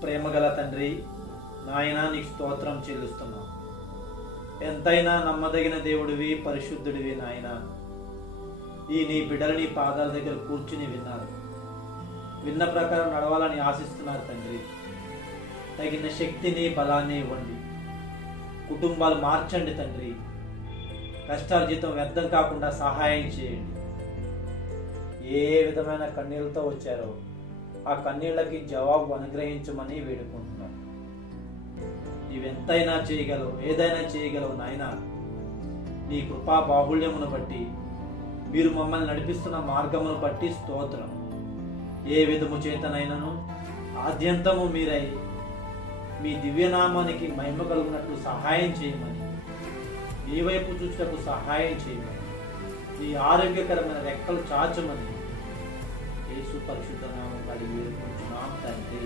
ప్రేమగల తండ్రి, నాయనా నీకు స్తోత్రం చెల్లిస్తున్నాం. ఎంతైనా నమ్మదగిన దేవుడివి, పరిశుద్ధుడివి నాయన. ఈ నీ బిడ్డలు నీ పాదాల దగ్గర కూర్చుని విన్నారు, విన్న ప్రకారం నడవాలని ఆశిస్తున్నారు తండ్రి. తగిన శక్తిని బలాన్ని ఇవ్వండి. కుటుంబాలు మార్చండి తండ్రి. కష్టార్జితం వ్యర్థం కాకుండా సహాయం చేయండి. ఏ విధమైన కన్నీళ్ళతో వచ్చారో ఆ కన్నీళ్ళకి జవాబు అనుగ్రహించమని వేడుకుంటున్నాను. నీవెంతైనా చేయగలవు, ఏదైనా చేయగలవు నాయన. నీ కృపా బాహుళ్యమును బట్టి, మీరు మమ్మల్ని నడిపిస్తున్న మార్గమును బట్టి స్తోత్రం. ఏ విధము చేతనైనను ఆద్యంతము మీరై మీ దివ్యనామానికి మహిమ కలుగునట్లు సహాయం చేయమని, నీ వైపు చూచుటకు సహాయం చేయమని, నీ ఆరోగ్యకరమైన రెక్కలు చాచమని యేసు పరిశుద్ధ నామం అడిగి వేడుకుంటున్నాం తండ్రి.